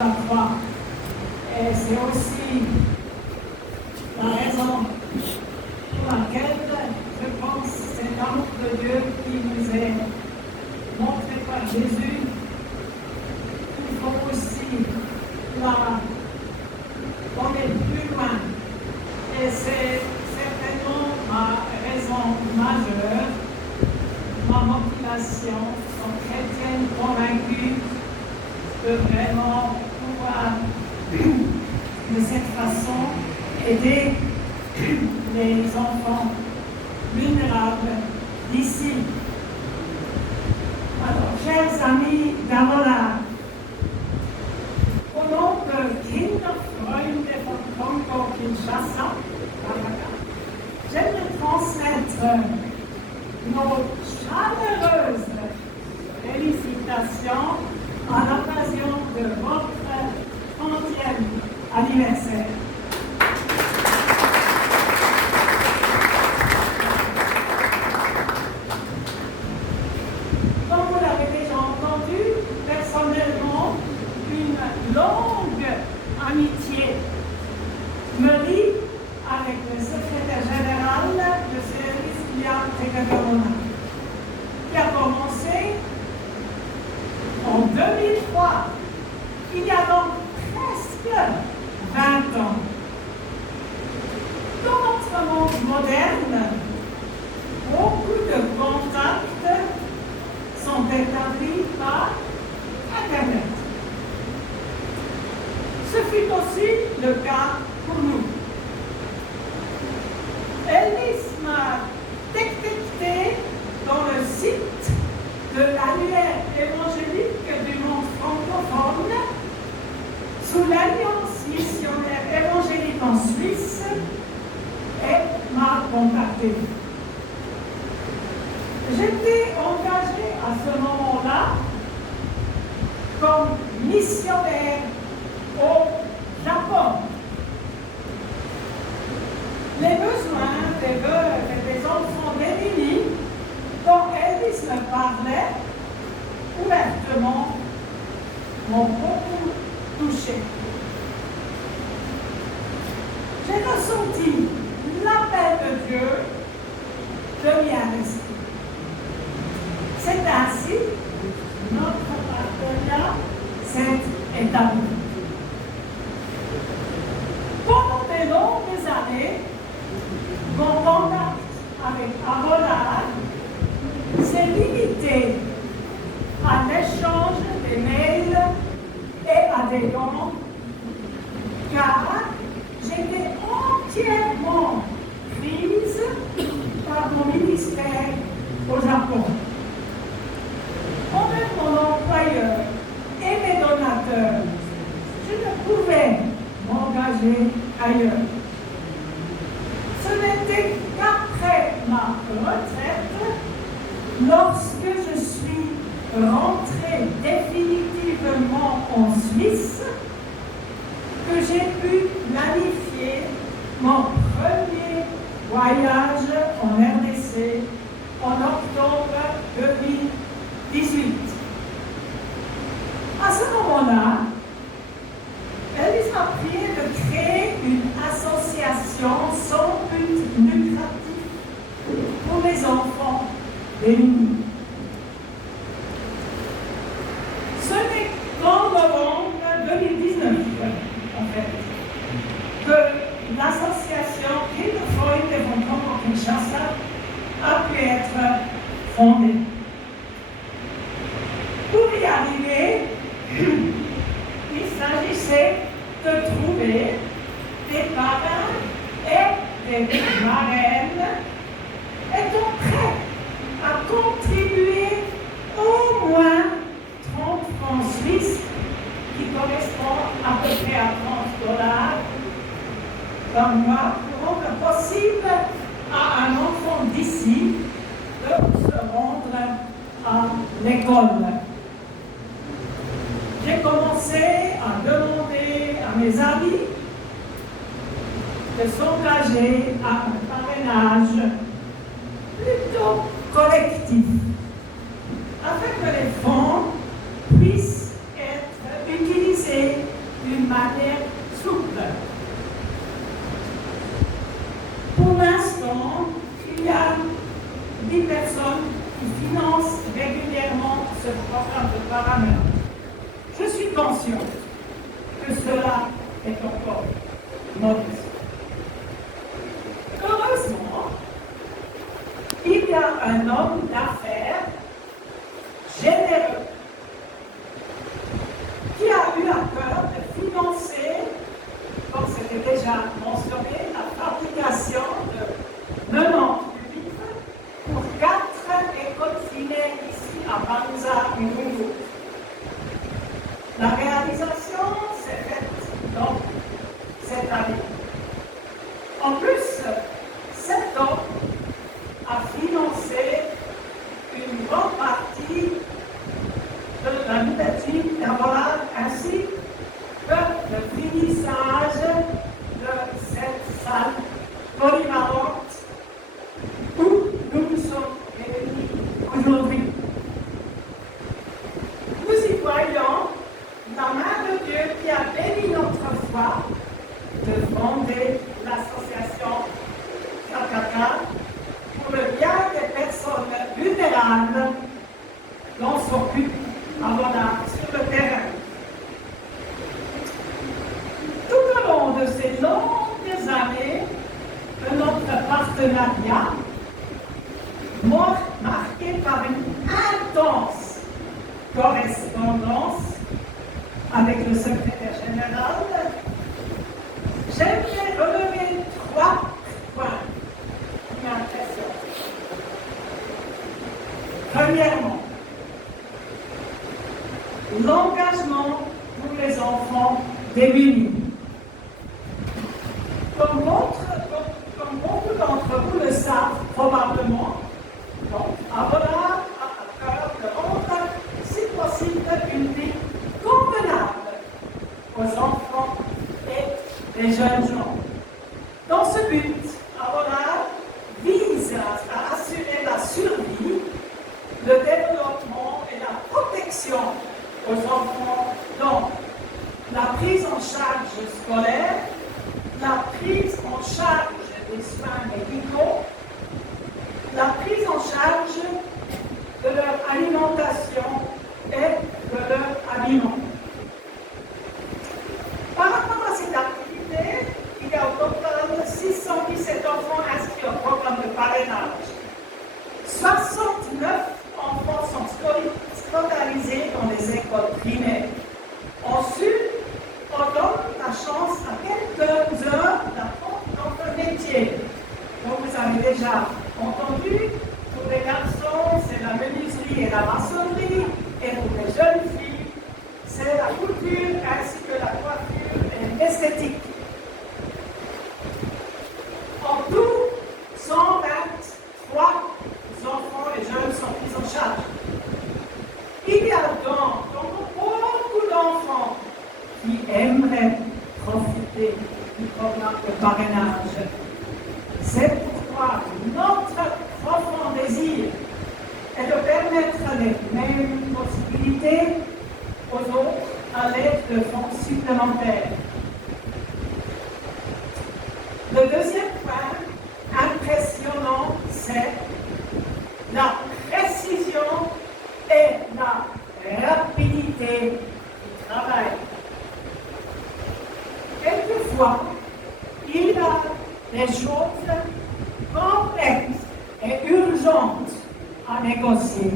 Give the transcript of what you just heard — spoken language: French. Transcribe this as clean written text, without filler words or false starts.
la croix. Et c'est aussi la raison pour laquelle je pense que c'est l'amour de Dieu qui nous est montré par Jésus. Il faut aussi la donner plus loin. Et c'est certainement ma raison majeure, ma motivation comme chrétienne convaincue de vraiment pouvoir de cette façon aider les enfants vulnérables d'ici. Alors, chers amis d'Avola, au nom de Kinderfreunde von Kongo-Kinshasa, j'aimerais transmettre nos chaleureuses félicitations à l'occasion de votre 30e anniversaire. Comme vous l'avez déjà entendu, personnellement, une longue amitié me lie avec le secrétaire général de service Liam Tegagamona, qui a commencé en 2003, il y a donc presque 20 ans. Dans notre monde moderne, beaucoup de contacts sont établis par Internet. Ce fut aussi le cas pour nous. Elvis m'a détecté dans le site de l'annuaire évangélique du monde francophone sous l'Alliance missionnaire évangélique en Suisse et m'a contacté. J'étais engagée à ce moment-là comme missionnaire au Japon. Les besoins des veuves et des enfants démunis dont Elvis me parlait ouvertement m'ont beaucoup touché. J'ai ressenti l'appel de Dieu de m'y investir. C'est ainsi que notre partenariat s'est établi. Pendant de longues années, mon contact avec Avola s'est limité à l'échange des mails et à des dons, car j'étais entièrement prise par mon ministère au Japon. Avec mon employeur et mes donateurs, je ne pouvais m'engager ailleurs. Ce n'était qu'après ma retraite, lorsque je suis rentrée définitivement en Suisse, que j'ai pu planifier mon premier voyage en RDC en octobre 2018. À ce moment-là, Elvis m'a prié de créer une association sans but lucratif pour les enfants démunis. Ce n'est qu'en novembre 2019, en fait, que l'association Kinderfreunde von Kongo-Kinshasa a pu être fondée. Pour y arriver, il s'agissait de trouver des parrains et des marraines étant prêts à contribuer au moins 30 francs suisses, qui correspondent à peu près à $30 par mois, pour rendre possible à un enfant d'ici de se rendre à l'école. J'ai commencé à demander à mes amis de s'engager à un parrainage plutôt collectif, afin que les fonds puissent être utilisés d'une manière souple. Pour l'instant, il y a 10 personnes qui financent régulièrement ce programme de paramètres. Je suis consciente que cela est encore modeste. Heureusement, il y a un homme d'affaires généreux qui a eu à cœur de financer, comme c'était déjà mentionné, la fabrication de 90 pupitres pour 4 écoles primaires ici à Banza et Nounou. La réalisation s'est faite donc cette année. En plus, cet homme a financé une grande partie de la bibliothèque d'Avola ainsi que le finissage de cette salle polyvalente où nous nous sommes réunis aujourd'hui. Nous y voyons la main de Dieu qui a béni notre foi de fonder l'association Kakaka pour le bien des personnes vulnérables dont s'occupe Avola sur le terrain. Tout au long de ces longues années de notre partenariat, marqué par une intense correspondance avec le secrétaire général, j'aimerais relever 3 points qui m'impressionnent. Premièrement, l'engagement pour les enfants démunis. Comme beaucoup d'entre vous le savent probablement, Avola a à cœur de rendre, si possible, une vie convenable aux enfants et les jeunes gens. Dans ce but, Avola vise à assurer la survie, le développement et la protection aux enfants, donc la prise en charge scolaire, la prise en charge des soins médicaux, la prise en charge de leur alimentation et de leur habillement. Par rapport à cette activité, il y a au total 617 enfants inscrits au programme de parrainage. 69 enfants sont scolarisés dans les écoles primaires. Ensuite, on donne la chance à quelques-uns d'apprendre notre métier. Donc vous avez déjà entendu, pour les garçons, c'est la menuiserie et la maçonnerie, et pour les jeunes filles, c'est la couture ainsi que la coiffure et l'esthétique. En tout, 123 enfants et jeunes sont pris en charge. Il y a donc beaucoup d'enfants qui aimeraient profiter du programme de parrainage. C'est pourquoi notre profond désir est de permettre les mêmes possibilités aux autres à l'aide de fonds supplémentaires. Le deuxième point impressionnant, c'est la précision et la rapidité du travail. Quelquefois, il y a des choses complexes et urgentes à négocier.